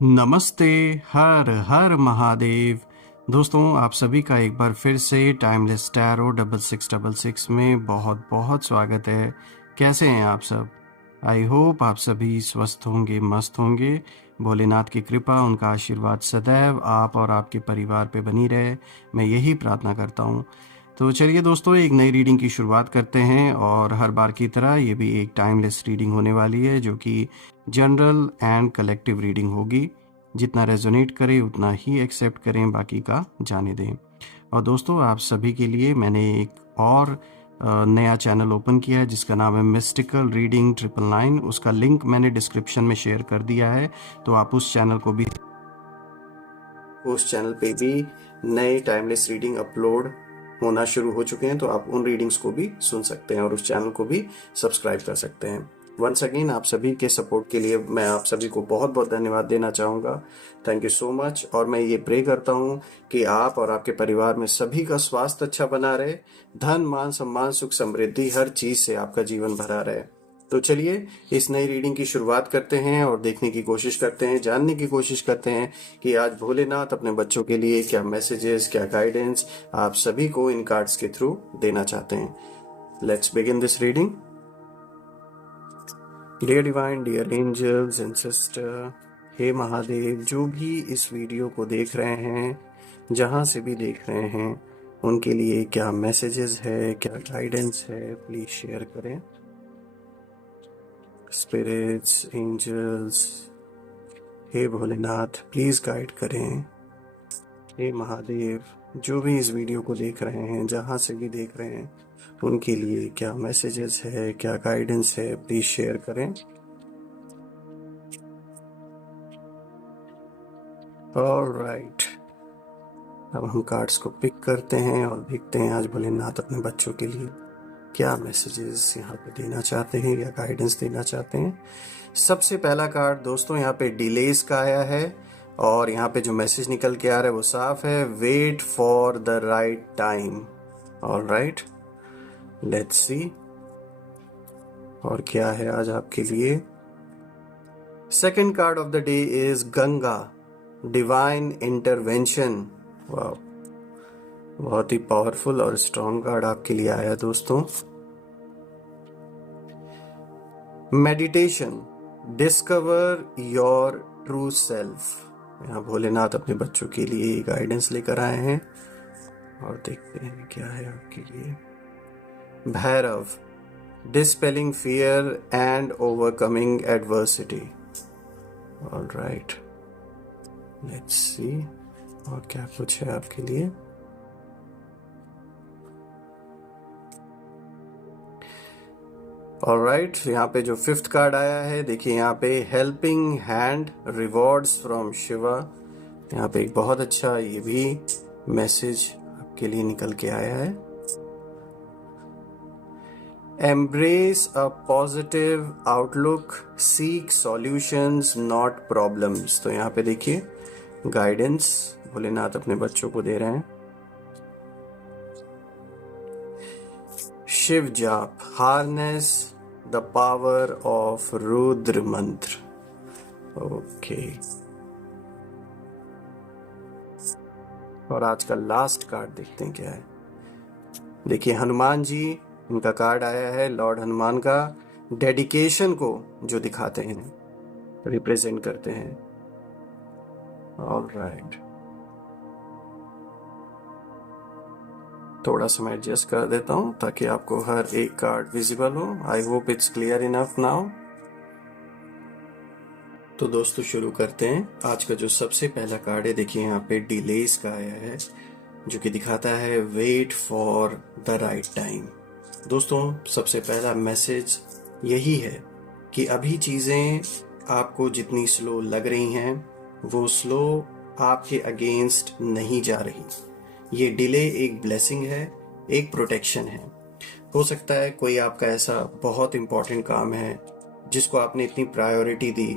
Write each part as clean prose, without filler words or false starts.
नमस्ते। हर हर महादेव। दोस्तों, आप सभी का एक बार फिर से टाइमलेस टैरो 6666 में बहुत बहुत स्वागत है। कैसे हैं आप सब? आई होप आप सभी स्वस्थ होंगे, मस्त होंगे। भोलेनाथ की कृपा, उनका आशीर्वाद सदैव आप और आपके परिवार पे बनी रहे, मैं यही प्रार्थना करता हूँ। तो चलिए दोस्तों, एक नई रीडिंग की शुरुआत करते हैं और हर बार की तरह ये भी एक टाइमलेस रीडिंग होने वाली है, जो कि जनरल एंड कलेक्टिव रीडिंग होगी। जितना रेजोनेट करे उतना ही एक्सेप्ट करें, बाकी का जाने दें। और दोस्तों, आप सभी के लिए मैंने एक और नया चैनल ओपन किया है जिसका नाम है मिस्टिकल रीडिंग 999। उसका लिंक मैंने डिस्क्रिप्शन में शेयर कर दिया है, तो आप उस चैनल पे भी नए टाइमलेस रीडिंग अपलोड होना शुरू हो चुके हैं, तो आप उन रीडिंग्स को भी सुन सकते हैं और उस चैनल को भी सब्सक्राइब कर सकते हैं। वंस अगेन आप सभी के सपोर्ट के लिए मैं आप सभी को बहुत बहुत धन्यवाद देना चाहूँगा। Thank you so much. और मैं ये प्रे करता हूँ कि आप और आपके परिवार में सभी का स्वास्थ्य अच्छा बना रहे, धन मान सम्मान सुख समृद्धि हर चीज़ से आपका जीवन भरा रहे। तो चलिए इस नई रीडिंग की शुरुआत करते हैं और देखने की कोशिश करते हैं, जानने की कोशिश करते हैं कि आज भोलेनाथ अपने बच्चों के लिए क्या मैसेजेस, क्या गाइडेंस आप सभी को इन कार्ड्स के थ्रू देना चाहते हैं। Let's begin this reading. Dear divine, dear angels and sister, हे महादेव, जो भी इस वीडियो को देख रहे हैं, जहां से भी देख रहे हैं, उनके लिए क्या मैसेजेस है, क्या गाइडेंस है, प्लीज शेयर करें। स्पिरिट्स, एंजल्स, हे भोलेनाथ, प्लीज गाइड करें। हे महादेव, जो भी इस वीडियो को देख रहे हैं, जहां से भी देख रहे हैं, उनके लिए क्या मैसेजेस है, क्या गाइडेंस है, प्लीज शेयर करें। ऑलराइट, अब हम कार्ड्स को पिक करते हैं और देखते हैं आज भोलेनाथ अपने बच्चों के लिए क्या मैसेजेस यहाँ पे देना चाहते हैं या गाइडेंस देना चाहते हैं। सबसे पहला कार्ड दोस्तों यहाँ पे डिलेस का आया है और यहाँ पे जो मैसेज निकल के आ रहा है वो साफ है, wait for the right time. Alright, let's see और क्या है आज आपके लिए। Second card of the day is Ganga, divine intervention. वाह, बहुत ही पावरफुल और स्ट्रॉन्ग कार्ड आपके लिए आया दोस्तों। Meditation, discover your true self. यहाँ भोलेनाथ अपने बच्चों के लिए गाइडेंस लेकर आए हैं और देखते हैं क्या है आपके लिए। Bhairav, dispelling fear and overcoming adversity. All right, let's see और क्या कुछ है आपके लिए। ऑलराइट, यहाँ पे जो फिफ्थ कार्ड आया है, देखिए यहाँ पे helping hand, rewards from Shiva. यहाँ पे एक बहुत अच्छा ये भी मैसेज आपके लिए निकल के आया है। Embrace a positive outlook, seek solutions not problems। तो यहाँ पे देखिए गाइडेंस भोलेनाथ अपने बच्चों को दे रहे हैं। शिव जाप, harness the power of Rudra मंत्र। ओके, और आज का लास्ट कार्ड देखते हैं क्या है। देखिए हनुमान जी, उनका कार्ड आया है, लॉर्ड हनुमान का डेडिकेशन को जो दिखाते हैं, रिप्रेजेंट करते हैं। ऑलराइट, थोड़ा सा मैं एडजस्ट कर देता हूं ताकि आपको हर एक कार्ड विजिबल हो। I hope it's clear enough now. तो दोस्तों शुरू करते हैं। आज का जो सबसे पहला कार्ड है, देखिए यहाँ पे डिलेस का आया है, जो कि दिखाता है wait for the right time. दोस्तों सबसे पहला मैसेज यही है कि अभी चीज़ें आपको जितनी स्लो लग रही हैं, वो स्लो आपके अगेंस्ट नहीं जा रही। ये डिले एक ब्लेसिंग है, एक प्रोटेक्शन है। हो सकता है कोई आपका ऐसा बहुत इम्पोर्टेंट काम है जिसको आपने इतनी प्रायोरिटी दी,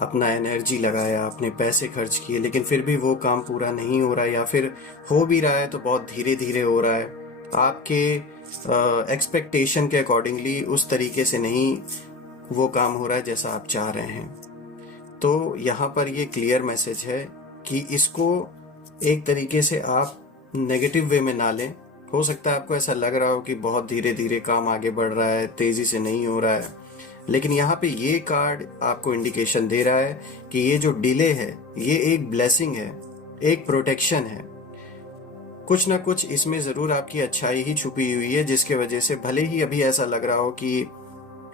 अपना एनर्जी लगाया, अपने पैसे खर्च किए, लेकिन फिर भी वो काम पूरा नहीं हो रहा है, या फिर हो भी रहा है तो बहुत धीरे धीरे हो रहा है, आपके एक्सपेक्टेशन के अकॉर्डिंगली उस तरीके से नहीं वो काम हो रहा है जैसा आप चाह रहे हैं। तो यहाँ पर ये क्लियर मैसेज है कि इसको एक तरीके से आप नेगेटिव वे में ना लें। हो सकता है आपको ऐसा लग रहा हो कि बहुत धीरे धीरे काम आगे बढ़ रहा है, तेजी से नहीं हो रहा है, लेकिन यहाँ पे ये कार्ड आपको इंडिकेशन दे रहा है कि ये जो डिले है ये एक ब्लेसिंग है, एक प्रोटेक्शन है। कुछ ना कुछ इसमें जरूर आपकी अच्छाई ही छुपी हुई है, जिसके वजह से भले ही अभी ऐसा लग रहा हो कि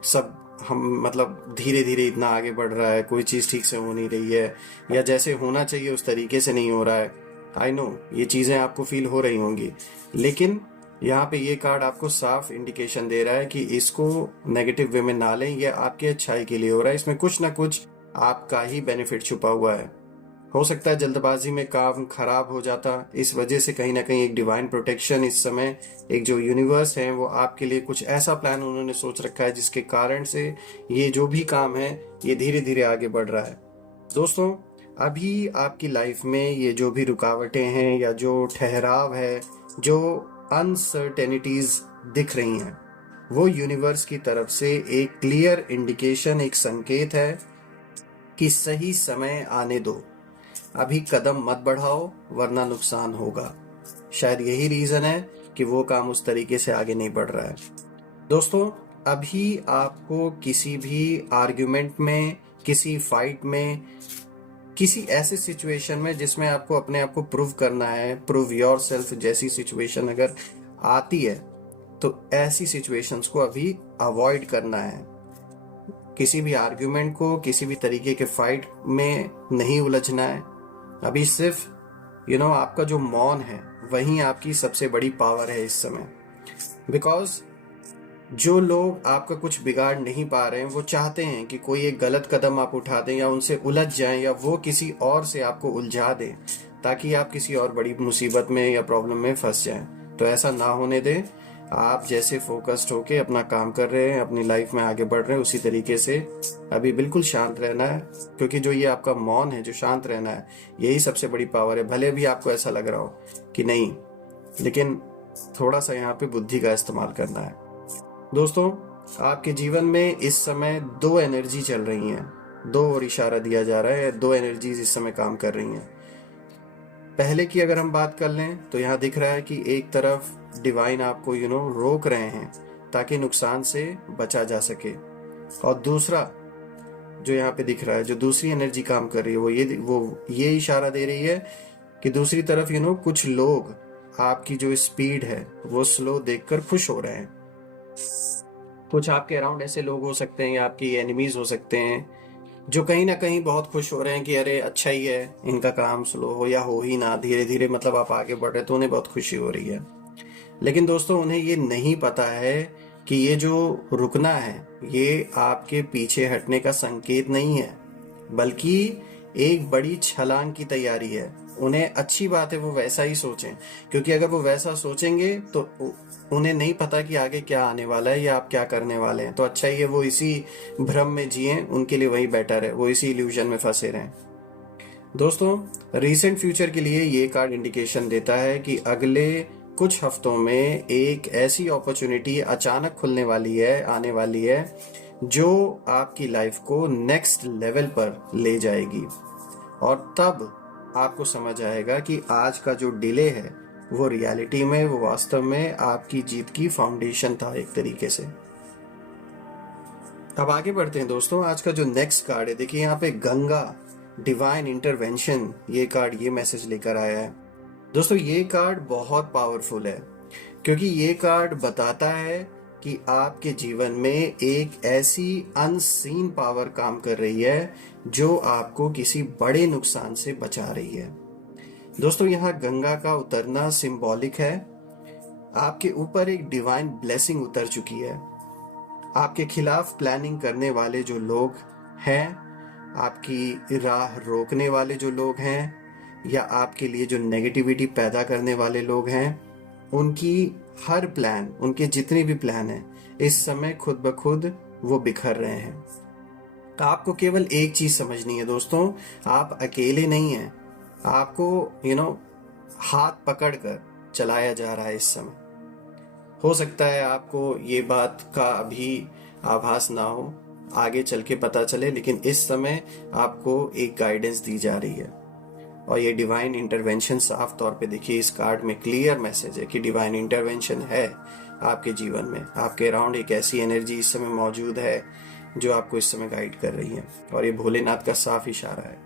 सब हम मतलब धीरे धीरे इतना आगे बढ़ रहा है, कोई चीज़ ठीक से हो नहीं रही है, या जैसे होना चाहिए उस तरीके से नहीं हो रहा है। आई नो ये चीज़ें आपको फील हो रही होंगी, लेकिन यहाँ पे ये कार्ड आपको साफ इंडिकेशन दे रहा है कि इसको नेगेटिव वे में ना लें, ये आपके अच्छाई के लिए हो रहा है। इसमें कुछ ना कुछ आपका ही बेनिफिट छुपा हुआ है। हो सकता है जल्दबाजी में काम खराब हो जाता, इस वजह से कहीं ना कहीं एक डिवाइन प्रोटेक्शन इस समय, एक जो यूनिवर्स है वो आपके लिए कुछ ऐसा प्लान उन्होंने सोच रखा है जिसके कारण से ये जो भी काम है ये धीरे धीरे आगे बढ़ रहा है। दोस्तों, अभी आपकी लाइफ में ये जो भी रुकावटें हैं या जो ठहराव है, जो अनसर्टेनिटीज दिख रही हैं, वो यूनिवर्स की तरफ से एक क्लियर इंडिकेशन, एक संकेत है कि सही समय आने दो, अभी कदम मत बढ़ाओ वरना नुकसान होगा। शायद यही रीजन है कि वो काम उस तरीके से आगे नहीं बढ़ रहा है। दोस्तों, अभी आपको किसी भी आर्ग्यूमेंट में, किसी फाइट में, किसी ऐसे सिचुएशन में जिसमें आपको अपने आप को प्रूव करना है, प्रूव योर सेल्फ जैसी सिचुएशन अगर आती है तो ऐसी सिचुएशंस को अभी अवॉइड करना है। किसी भी आर्ग्यूमेंट को, किसी भी तरीके के फाइट में नहीं उलझना है। अभी सिर्फ आपका जो मौन है वही आपकी सबसे बड़ी पावर है इस समय। बिकॉज जो लोग आपका कुछ बिगाड़ नहीं पा रहे हैं वो चाहते हैं कि कोई एक गलत कदम आप उठा दें या उनसे उलझ जाएं या वो किसी और से आपको उलझा दें ताकि आप किसी और बड़ी मुसीबत में या प्रॉब्लम में फंस जाएं। तो ऐसा ना होने दें। आप जैसे फोकस्ड होके अपना काम कर रहे हैं, अपनी लाइफ में आगे बढ़ रहे हैं, उसी तरीके से अभी बिल्कुल शांत रहना है, क्योंकि जो ये आपका मौन है, जो शांत रहना है, यही सबसे बड़ी पावर है। भले भी आपको ऐसा लग रहा हो कि नहीं, लेकिन थोड़ा सा यहाँ पे बुद्धि का इस्तेमाल करना है। दोस्तों, आपके जीवन में इस समय दो एनर्जी चल रही हैं, दो और इशारा दिया जा रहा है, दो एनर्जीज इस समय काम कर रही हैं। पहले की अगर हम बात कर लें तो यहाँ दिख रहा है कि एक तरफ डिवाइन आपको रोक रहे हैं ताकि नुकसान से बचा जा सके, और दूसरा जो यहाँ पे दिख रहा है, जो दूसरी एनर्जी काम कर रही है, वो ये इशारा दे रही है कि दूसरी तरफ कुछ लोग आपकी जो स्पीड है वो स्लो देखकर खुश हो रहे हैं। कुछ आपके अराउंड ऐसे लोग हो सकते हैं या आपकी एनिमीज हो सकते हैं जो कहीं ना कहीं बहुत खुश हो रहे हैं कि अरे अच्छा ही है, इनका काम स्लो हो या हो ही ना, धीरे धीरे मतलब आप आगे बढ़ रहे, तो उन्हें बहुत खुशी हो रही है। लेकिन दोस्तों, उन्हें ये नहीं पता है कि ये जो रुकना है ये आपके पीछे हटने का संकेत नहीं है, बल्कि एक बड़ी छलांग की तैयारी है। उन्हें अच्छी बात है वो वैसा ही सोचें, क्योंकि अगर वो वैसा सोचेंगे तो उन्हें नहीं पता कि आगे क्या आने वाला है या आप क्या करने वाले हैं। तो अच्छा ही है वो इसी भ्रम में जिए, उनके लिए वही बेटर है, वो इसी इल्यूजन में फंसे रहें। दोस्तों, रीसेंट फ्यूचर के लिए ये कार्ड इंडिकेशन देता है कि अगले कुछ हफ्तों में एक ऐसी अपॉर्चुनिटी अचानक खुलने वाली है, आने वाली है, जो आपकी लाइफ को नेक्स्ट लेवल पर ले जाएगी। और तब आपको समझ आएगा कि आज का जो डिले है वो रियलिटी में, वो वास्तव में आपकी जीत की फाउंडेशन था एक तरीके से। अब आगे बढ़ते हैं दोस्तों। आज का जो नेक्स्ट कार्ड है, देखिए यहाँ पे गंगा, डिवाइन इंटरवेंशन, ये कार्ड ये मैसेज लेकर आया है। दोस्तों, ये कार्ड बहुत पावरफुल है, क्योंकि ये कार्ड बताता है कि आपके जीवन में एक ऐसी अनसीन पावर काम कर रही है जो आपको किसी बड़े नुकसान से बचा रही है। दोस्तों, यहाँ गंगा का उतरना सिंबॉलिक है। आपके ऊपर एक डिवाइन ब्लेसिंग उतर चुकी है। आपके खिलाफ प्लानिंग करने वाले जो लोग हैं, आपकी राह रोकने वाले जो लोग हैं, या आपके लिए जो नेगेटिविटी पैदा करने वाले लोग हैं, उनकी हर प्लान, उनके जितने भी प्लान हैं, इस समय खुद ब खुद वो बिखर रहे हैं। आपको केवल एक चीज समझनी है दोस्तों, आप अकेले नहीं हैं। आपको हाथ पकड़कर चलाया जा रहा है इस समय। हो सकता है आपको ये बात का अभी आभास ना हो, आगे चल के पता चले, लेकिन इस समय आपको एक गाइडेंस दी जा रही है और ये डिवाइन इंटरवेंशन साफ तौर पे देखिए, इस कार्ड में क्लियर मैसेज है कि डिवाइन इंटरवेंशन है आपके जीवन में। आपके अराउंड एक ऐसी एनर्जी इस समय मौजूद है जो आपको इस समय गाइड कर रही है और ये भोलेनाथ का साफ इशारा है।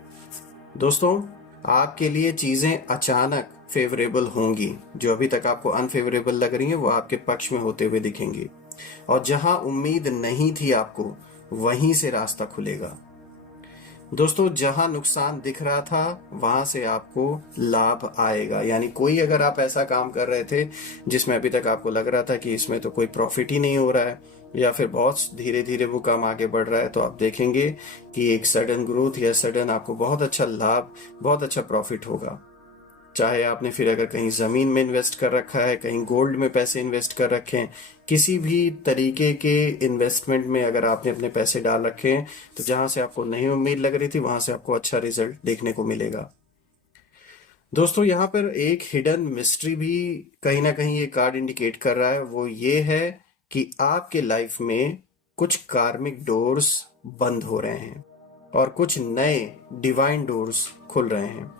दोस्तों, आपके लिए चीजें अचानक फेवरेबल होंगी। जो अभी तक आपको अनफेवरेबल लग रही हैं वो आपके पक्ष में होते हुए दिखेंगी और जहां उम्मीद नहीं थी आपको, वहीं से रास्ता खुलेगा। दोस्तों, जहां नुकसान दिख रहा था वहां से आपको लाभ आएगा। यानी कोई अगर आप ऐसा काम कर रहे थे जिसमें अभी तक आपको लग रहा था कि इसमें तो कोई प्रॉफिट ही नहीं हो रहा है या फिर बहुत धीरे धीरे वो काम आगे बढ़ रहा है, तो आप देखेंगे कि एक सडन ग्रोथ या सडन आपको बहुत अच्छा लाभ, बहुत अच्छा प्रॉफिट होगा। चाहे आपने फिर अगर कहीं जमीन में इन्वेस्ट कर रखा है, कहीं गोल्ड में पैसे इन्वेस्ट कर रखे हैं, किसी भी तरीके के इन्वेस्टमेंट में अगर आपने अपने पैसे डाल रखे हैं, तो जहां से आपको नहीं उम्मीद लग रही थी वहां से आपको अच्छा रिजल्ट देखने को मिलेगा। दोस्तों, यहाँ पर एक हिडन मिस्ट्री भी कहीं ना कहीं ये कार्ड इंडिकेट कर रहा है। वो ये है कि आपके लाइफ में कुछ कार्मिक डोर्स बंद हो रहे हैं और कुछ नए डिवाइन डोर्स खुल रहे हैं।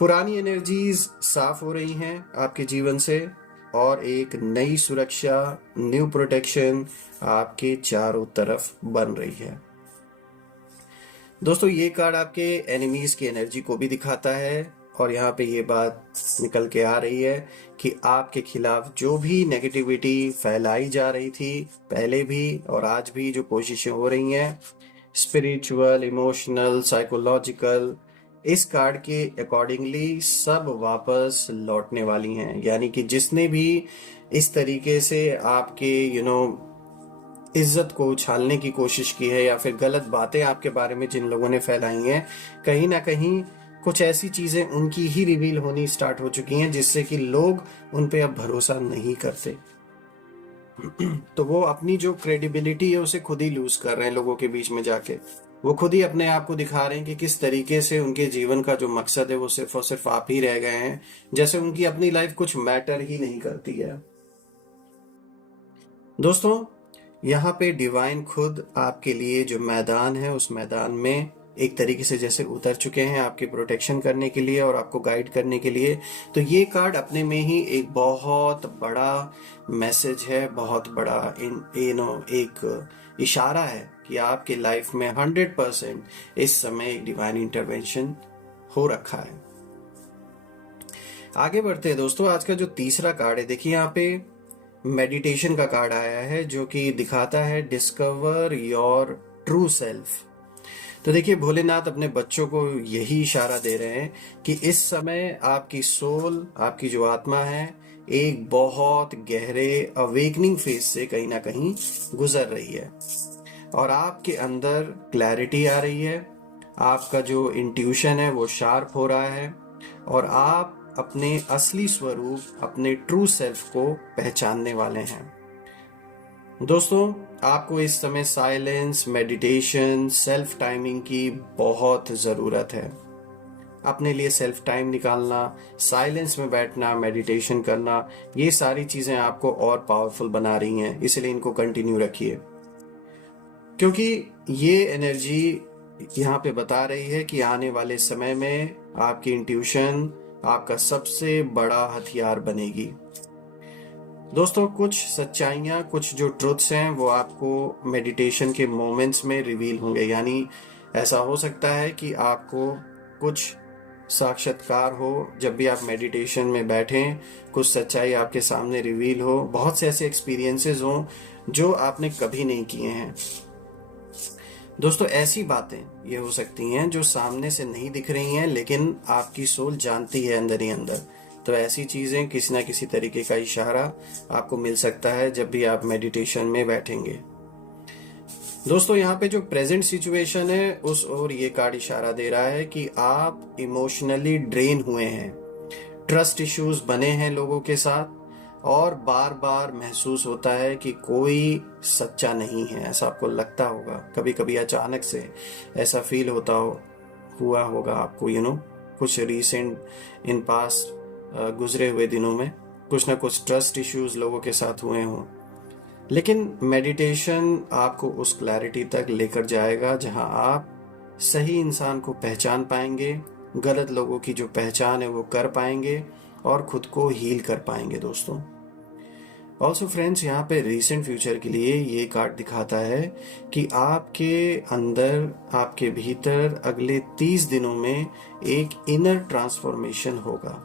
पुरानी एनर्जीज साफ हो रही हैं आपके जीवन से और एक नई सुरक्षा, न्यू प्रोटेक्शन आपके चारों तरफ बन रही है। दोस्तों, ये कार्ड आपके एनिमीज की एनर्जी को भी दिखाता है और यहाँ पे ये बात निकल के आ रही है कि आपके खिलाफ जो भी नेगेटिविटी फैलाई जा रही थी पहले भी और आज भी, जो कोशिशें हो रही हैं स्पिरिचुअल, इमोशनल, साइकोलॉजिकल, इस कार्ड के अकॉर्डिंगली सब वापस लौटने वाली हैं। यानी कि जिसने भी इस तरीके से आपके इज्जत को उछालने की कोशिश की है या फिर गलत बातें आपके बारे में जिन लोगों ने फैलाई हैं, कहीं ना कहीं कुछ ऐसी चीजें उनकी ही रिवील होनी स्टार्ट हो चुकी हैं जिससे कि लोग उन पे अब भरोसा नहीं करते। तो वो अपनी जो क्रेडिबिलिटी है उसे खुद ही लूज कर रहे हैं लोगों के बीच में जाके। वो खुद ही अपने आप को दिखा रहे हैं कि किस तरीके से उनके जीवन का जो मकसद है वो सिर्फ और सिर्फ आप ही रह गए हैं, जैसे उनकी अपनी लाइफ कुछ मैटर ही नहीं करती है। दोस्तों, यहाँ पे डिवाइन खुद आपके लिए जो मैदान है उस मैदान में एक तरीके से जैसे उतर चुके हैं आपकी प्रोटेक्शन करने के लिए और आपको गाइड करने के लिए। तो ये कार्ड अपने में ही एक बहुत बड़ा मैसेज है, बहुत बड़ा एक इशारा है कि आपकी लाइफ में 100% इस समय एक डिवाइन इंटरवेंशन हो रखा है। आगे बढ़ते हैं दोस्तों। आज का जो तीसरा कार्ड है, देखिए यहाँ पे मेडिटेशन का कार्ड आया है जो कि दिखाता है डिस्कवर योर ट्रू सेल्फ। तो देखिए, भोलेनाथ अपने बच्चों को यही इशारा दे रहे हैं कि इस समय आपकी सोल, आपकी जो आत्मा है, एक बहुत गहरे अवेकनिंग फेज से कहीं ना कहीं गुजर रही है और आपके अंदर क्लैरिटी आ रही है। आपका जो इंट्यूशन है वो शार्प हो रहा है और आप अपने असली स्वरूप, अपने ट्रू सेल्फ को पहचानने वाले हैं। दोस्तों, आपको इस समय साइलेंस, मेडिटेशन, सेल्फ टाइमिंग की बहुत ज़रूरत है। अपने लिए सेल्फ टाइम निकालना, साइलेंस में बैठना, मेडिटेशन करना, ये सारी चीज़ें आपको और पावरफुल बना रही हैं। इसलिए इनको कंटिन्यू रखिए, क्योंकि ये एनर्जी यहाँ पे बता रही है कि आने वाले समय में आपकी इंट्यूशन आपका सबसे बड़ा हथियार बनेगी। दोस्तों, कुछ सच्चाइयाँ, कुछ जो ट्रुथ्स हैं वो आपको मेडिटेशन के मोमेंट्स में रिवील होंगे। यानी ऐसा हो सकता है कि आपको कुछ साक्षात्कार हो, जब भी आप मेडिटेशन में बैठें कुछ सच्चाई आपके सामने रिवील हो, बहुत से ऐसे एक्सपीरियंसेस हों जो आपने कभी नहीं किए हैं। दोस्तों, ऐसी बातें ये हो सकती हैं जो सामने से नहीं दिख रही हैं लेकिन आपकी सोल जानती है अंदर ही अंदर। तो ऐसी चीज़ें किसी ना किसी तरीके का इशारा आपको मिल सकता है जब भी आप मेडिटेशन में बैठेंगे। दोस्तों, यहाँ पे जो प्रेजेंट सिचुएशन है उस ओर ये कार्ड इशारा दे रहा है कि आप इमोशनली ड्रेन हुए हैं, ट्रस्ट इश्यूज बने हैं लोगों के साथ और बार बार महसूस होता है कि कोई सच्चा नहीं है। ऐसा आपको लगता होगा, कभी कभी अचानक से ऐसा फील हुआ होगा आपको, कुछ रीसेंट इन पास गुजरे हुए दिनों में कुछ ना कुछ ट्रस्ट इश्यूज लोगों के साथ हुए हों। लेकिन मेडिटेशन आपको उस क्लैरिटी तक लेकर जाएगा जहां आप सही इंसान को पहचान पाएंगे, गलत लोगों की जो पहचान है वो कर पाएंगे और खुद को हील कर पाएंगे दोस्तों। ऑल्सो फ्रेंड्स, यहाँ पे रिसेंट फ्यूचर के लिए ये कार्ड दिखाता है कि आपके अंदर, आपके भीतर अगले 30 दिनों में एक इनर ट्रांसफॉर्मेशन होगा।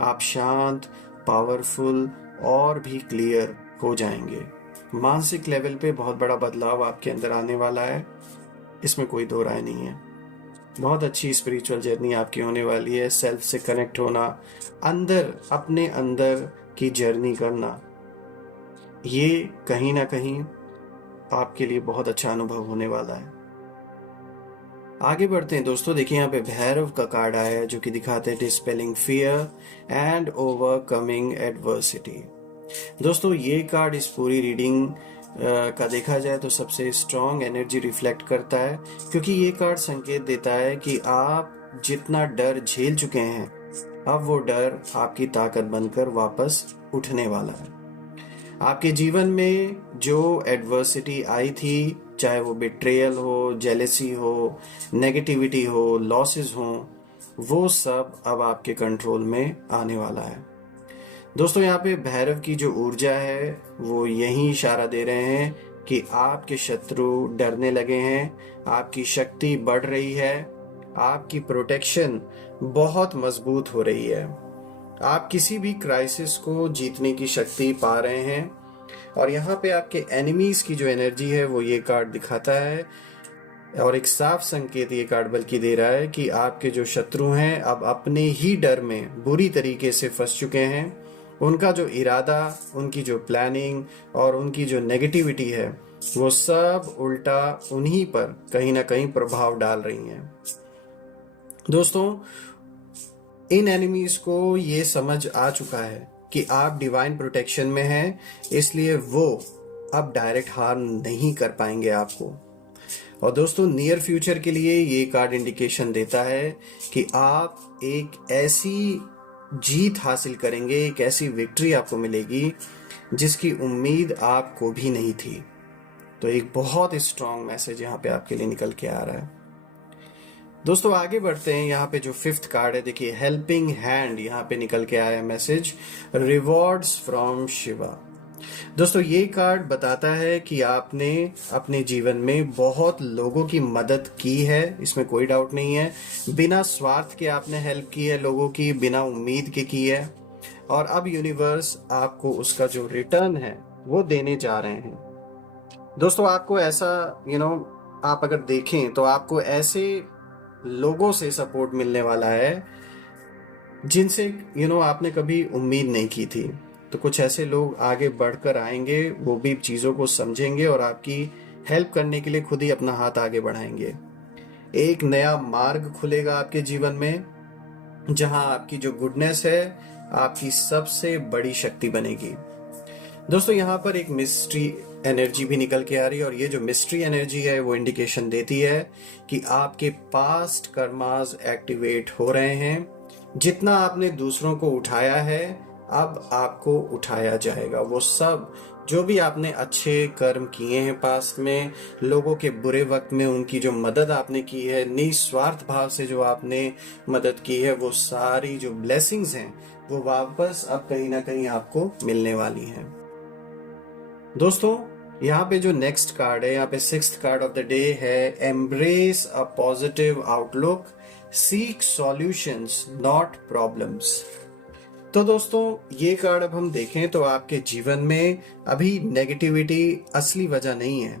आप शांत, पावरफुल और भी क्लियर हो जाएंगे। मानसिक लेवल पे बहुत बड़ा बदलाव आपके अंदर आने वाला है, इसमें कोई दो राय नहीं है। बहुत अच्छी स्पिरिचुअल जर्नी आपकी होने वाली है। सेल्फ से कनेक्ट होना, अंदर, अपने अंदर की जर्नी करना, ये कहीं ना कहीं आपके लिए बहुत अच्छा अनुभव होने वाला है। आगे बढ़ते हैं दोस्तों। देखिए यहाँ पे भैरव का कार्ड आया है जो कि दिखाते हैं डिस्पेलिंग फियर एंड ओवरकमिंग एडवर्सिटी। दोस्तों ये कार्ड इस पूरी रीडिंग का देखा जाए तो सबसे स्ट्रॉन्ग एनर्जी रिफ्लेक्ट करता है, क्योंकि ये कार्ड संकेत देता है कि आप जितना डर झेल चुके हैं, अब वो डर आपकी ताकत बनकर वापस उठने वाला है। आपके जीवन में जो एडवर्सिटी आई थी, चाहे वो बिट्रेयल हो, जेलेसी हो, नेगेटिविटी हो, लॉसेस हो, वो सब अब आपके कंट्रोल में आने वाला है। दोस्तों यहाँ पे भैरव की जो ऊर्जा है वो यही इशारा दे रहे हैं कि आपके शत्रु डरने लगे हैं, आपकी शक्ति बढ़ रही है, आपकी प्रोटेक्शन बहुत मजबूत हो रही है, आप किसी भी क्राइसिस को जीतने की शक्ति पा रहे हैं। और यहाँ पे आपके एनिमीज की जो एनर्जी है वो ये कार्ड दिखाता है, और एक साफ संकेत ये कार्ड बल्कि दे रहा है कि आपके जो शत्रु हैं अब अपने ही डर में बुरी तरीके से फंस चुके हैं। उनका जो इरादा, उनकी जो प्लानिंग और उनकी जो नेगेटिविटी है वो सब उल्टा उन्हीं पर कहीं ना कहीं प्रभाव डाल रही हैं। दोस्तों इन एनिमीज को ये समझ आ चुका है कि आप डिवाइन प्रोटेक्शन में हैं, इसलिए वो अब डायरेक्ट हार्म नहीं कर पाएंगे आपको। और दोस्तों नियर फ्यूचर के लिए ये कार्ड इंडिकेशन देता है कि आप एक ऐसी जीत हासिल करेंगे, एक ऐसी विक्ट्री आपको मिलेगी जिसकी उम्मीद आपको भी नहीं थी। तो एक बहुत स्ट्रॉन्ग मैसेज यहाँ पे आपके लिए निकल के आ रहा है। दोस्तों आगे बढ़ते हैं। यहाँ पे जो 5th कार्ड है, देखिए हेल्पिंग हैंड, यहाँ पे निकल के आया मैसेज, रिवॉर्ड्स फ्रॉम शिवा। दोस्तों ये कार्ड बताता है कि आपने अपने जीवन में बहुत लोगों की मदद की है, इसमें कोई डाउट नहीं है। बिना स्वार्थ के आपने हेल्प की है लोगों की, बिना उम्मीद के की है, और अब यूनिवर्स आपको उसका जो रिटर्न है वो देने जा रहे हैं। दोस्तों आपको ऐसा आप अगर देखें तो आपको ऐसे लोगों से सपोर्ट मिलने वाला है जिनसे आपने कभी उम्मीद नहीं की थी। तो कुछ ऐसे लोग आगे बढ़कर आएंगे, वो भी चीज़ों को समझेंगे और आपकी हेल्प करने के लिए खुद ही अपना हाथ आगे बढ़ाएंगे। एक नया मार्ग खुलेगा आपके जीवन में, जहां आपकी जो गुडनेस है आपकी सबसे बड़ी शक्ति बनेगी। दोस्तों यहाँ पर एक मिस्ट्री एनर्जी भी निकल के आ रही है, और ये जो मिस्ट्री एनर्जी है वो इंडिकेशन देती है कि आपके पास्ट कर्मास एक्टिवेट हो रहे हैं। जितना आपने दूसरों को उठाया है अब आपको उठाया जाएगा। वो सब जो भी आपने अच्छे कर्म किए हैं पास्ट में, लोगों के बुरे वक्त में उनकी जो मदद आपने की है, निस्वार्थ भाव से जो आपने मदद की है, वो सारी जो ब्लेसिंग्स हैं वो वापस अब कहीं ना कहीं आपको मिलने वाली हैं। दोस्तों यहाँ पे जो नेक्स्ट कार्ड है, यहाँ पे 6th card of the day है, embrace a positive outlook, seek solutions not problems. तो दोस्तों ये कार्ड अब हम देखें तो आपके जीवन में अभी नेगेटिविटी असली वजह नहीं है।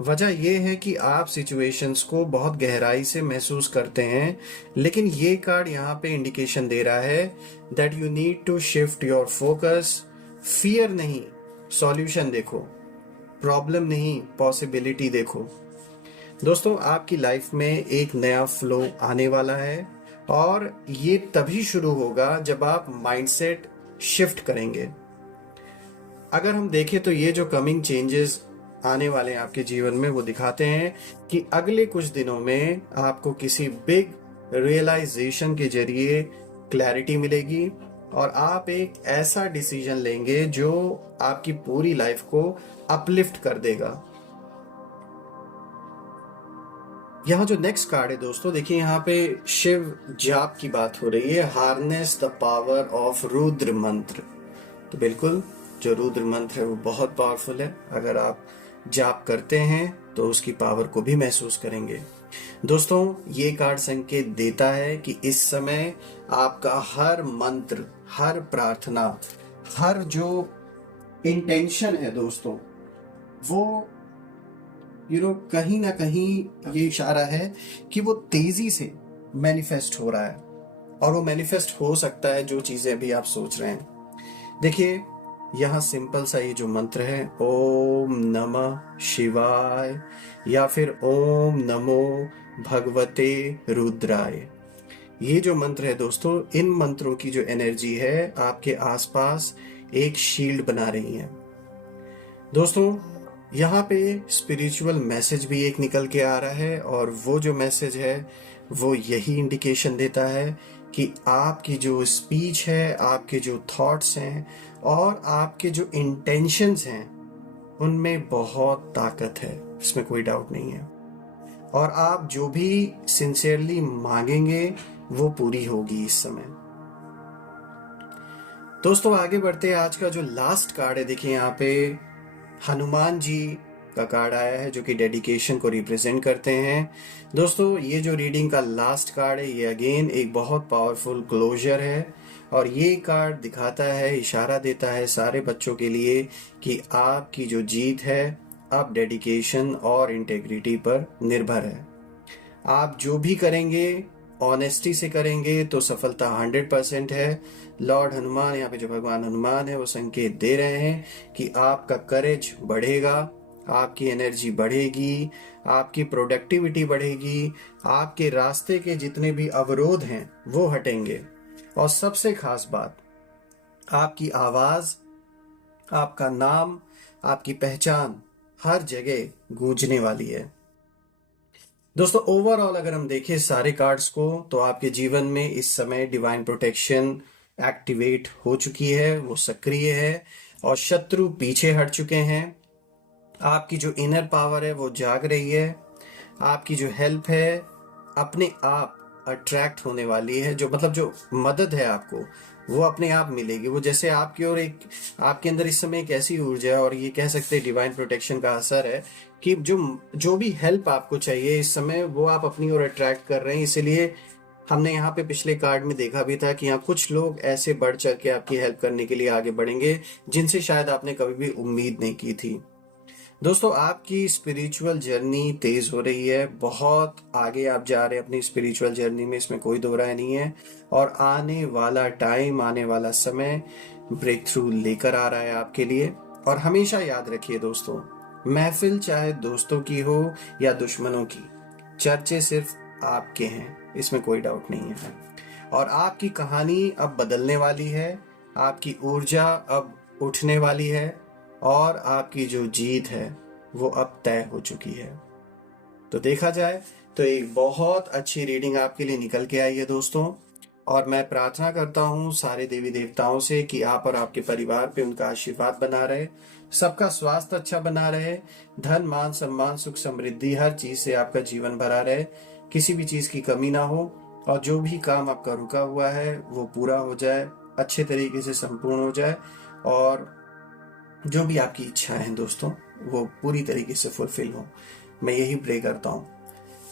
वजह यह है कि आप सिचुएशंस को बहुत गहराई से महसूस करते हैं, लेकिन ये कार्ड यहाँ पे इंडिकेशन दे रहा है that you need to shift your focus. Fear नहीं, सॉल्यूशन देखो, प्रॉब्लम नहीं, पॉसिबिलिटी देखो। दोस्तों आपकी लाइफ में एक नया फ्लो आने वाला है, और ये तभी शुरू होगा जब आप माइंडसेट शिफ्ट करेंगे। अगर हम देखें तो ये जो कमिंग चेंजेस आने वाले हैं आपके जीवन में, वो दिखाते हैं कि अगले कुछ दिनों में आपको किसी बिग रियलाइजेशन के जरिए क्लैरिटी मिलेगी, और आप एक ऐसा डिसीजन लेंगे जो आपकी पूरी लाइफ को अपलिफ्ट कर देगा। यहाँ जो नेक्स्ट कार्ड है दोस्तों, देखिए यहाँ पे शिव जाप की बात हो रही है, harness the power of Rudra मंत्र। तो बिल्कुल जो रुद्र मंत्र है वो बहुत पावरफुल है। अगर आप जाप करते हैं तो उसकी पावर को भी महसूस करेंगे। दोस्तों ये कार्ड संकेत देता है कि इस समय आपका हर मंत्र, हर प्रार्थना, हर जो इंटेंशन है दोस्तों, वो कहीं ना कहीं ये इशारा है कि वो तेजी से मैनिफेस्ट हो रहा है। और वो मैनिफेस्ट हो सकता है जो चीजें अभी आप सोच रहे हैं। देखिए यहाँ सिंपल सा ये जो मंत्र है, ओम नमः शिवाय या फिर ओम नमो भगवते रुद्राय, ये जो मंत्र है दोस्तों, इन मंत्रों की जो एनर्जी है आपके आसपास एक शील्ड बना रही है। दोस्तों यहाँ पे स्पिरिचुअल मैसेज भी एक निकल के आ रहा है, और वो जो मैसेज है वो यही इंडिकेशन देता है कि आपकी जो स्पीच है, आपके जो थॉट्स हैं और आपके जो इंटेंशंस हैं, उनमें बहुत ताकत है, इसमें कोई डाउट नहीं है। और आप जो भी सिंसियरली मांगेंगे वो पूरी होगी इस समय। दोस्तों आगे बढ़ते हैं। आज का जो लास्ट कार्ड है, देखिए यहाँ पे हनुमान जी का कार्ड आया है जो कि डेडिकेशन को रिप्रेजेंट करते हैं। दोस्तों ये जो रीडिंग का लास्ट कार्ड है, ये अगेन एक बहुत पावरफुल क्लोजर है, और ये कार्ड दिखाता है, इशारा देता है सारे बच्चों के लिए कि आपकी जो जीत है अब डेडिकेशन और इंटेग्रिटी पर निर्भर है। आप जो भी करेंगे ऑनेस्टी से करेंगे तो सफलता 100% है। लॉर्ड हनुमान, यहाँ पे जो भगवान हनुमान है, वो संकेत दे रहे हैं कि आपका करेज बढ़ेगा, आपकी एनर्जी बढ़ेगी, आपकी प्रोडक्टिविटी बढ़ेगी, आपके रास्ते के जितने भी अवरोध हैं वो हटेंगे, और सबसे खास बात, आपकी आवाज, आपका नाम, आपकी पहचान हर जगह गूंजने वाली है। दोस्तों ओवरऑल अगर हम देखें सारे कार्ड्स को, तो आपके जीवन में इस समय डिवाइन प्रोटेक्शन एक्टिवेट हो चुकी है, वो सक्रिय है, और शत्रु पीछे हट चुके हैं। आपकी जो इनर पावर है वो जाग रही है। आपकी जो हेल्प है अपने आप अट्रैक्ट होने वाली है, जो मतलब जो मदद है आपको वो अपने आप मिलेगी। वो जैसे आपकी और एक आपके अंदर इस समय एक ऐसी ऊर्जा है, और ये कह सकते हैं डिवाइन प्रोटेक्शन का असर है कि जो भी हेल्प आपको चाहिए इस समय वो आप अपनी ओर अट्रैक्ट कर रहे हैं। इसीलिए हमने यहाँ पे पिछले कार्ड में देखा भी था कि यहाँ कुछ लोग ऐसे बढ़ चढ़ के आपकी हेल्प करने के लिए आगे बढ़ेंगे जिनसे शायद आपने कभी भी उम्मीद नहीं की थी। दोस्तों आपकी स्पिरिचुअल जर्नी तेज हो रही है, बहुत आगे आप जा रहे हैं अपनी स्पिरिचुअल जर्नी में, इसमें कोई दो राय नहीं है। और आने वाला टाइम, आने वाला समय ब्रेक थ्रू लेकर आ रहा है आपके लिए। और हमेशा याद रखिए दोस्तों, महफिल चाहे दोस्तों की हो या दुश्मनों की, चर्चे सिर्फ आपके हैं, इसमें कोई डाउट नहीं है। और आपकी कहानी अब बदलने वाली है, आपकी ऊर्जा अब उठने वाली है, और आपकी जो जीत है वो अब तय हो चुकी है। तो देखा जाए तो एक बहुत अच्छी रीडिंग आपके लिए निकल के आई है दोस्तों। और मैं प्रार्थना करता हूँ सारे देवी देवताओं से कि आप और आपके परिवार पे उनका आशीर्वाद बना रहे, सबका स्वास्थ्य अच्छा बना रहे, धन मान सम्मान सुख समृद्धि हर चीज से आपका जीवन भरा रहे, किसी भी चीज की कमी ना हो, और जो भी काम आपका रुका हुआ है वो पूरा हो जाए, अच्छे तरीके से संपूर्ण हो जाए, और जो भी आपकी इच्छा है दोस्तों वो पूरी तरीके से फुलफिल हो, मैं यही प्रे करता हूँ।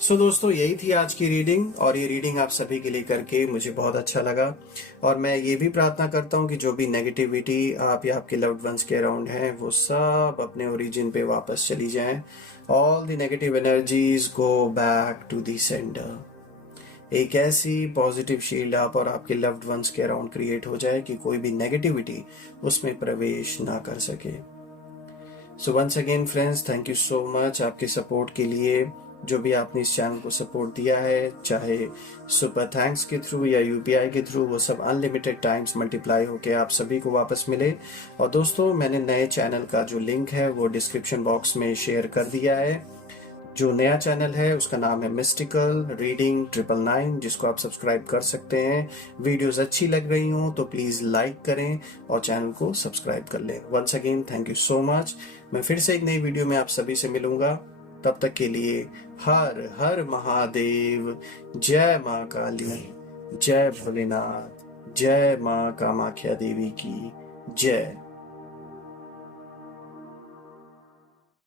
सो दोस्तों यही थी आज की रीडिंग, और ये रीडिंग आप सभी के लिए करके मुझे बहुत अच्छा लगा। और मैं ये भी प्रार्थना करता हूँ कि जो भी नेगेटिविटी आप या आपके लव्ड वंस के अराउंड हैं वो सब अपने ओरिजिन पे वापस चली जाएं। All the negative energies go back to the centre. एक ऐसी पॉजिटिव शील्ड आप और आपके लव्ड वंस के अराउंड क्रिएट हो जाए कि कोई भी नेगेटिविटी उसमें प्रवेश ना कर सके। So once again friends, thank you so much आपके सपोर्ट के लिए। जो भी आपने इस चैनल को सपोर्ट दिया है, चाहे सुपर थैंक्स के थ्रू या यूपीआई के थ्रू, वो सब अनलिमिटेड टाइम्स मल्टीप्लाई होके आप सभी को वापस मिले। और दोस्तों मैंने नए चैनल का जो लिंक है वो डिस्क्रिप्शन बॉक्स में शेयर कर दिया है। जो नया चैनल है उसका नाम है मिस्टिकल रीडिंग 999, जिसको आप सब्सक्राइब कर सकते हैं। वीडियोस अच्छी लग रही हो तो प्लीज़ लाइक करें और चैनल को सब्सक्राइब कर लें। Once again thank you so much. मैं फिर से एक नई वीडियो में आप सभी से मिलूंगा। तब तक के लिए हर हर महादेव। जय माँ काली, जय भोलेनाथ, जय माँ कामाख्या देवी की जय।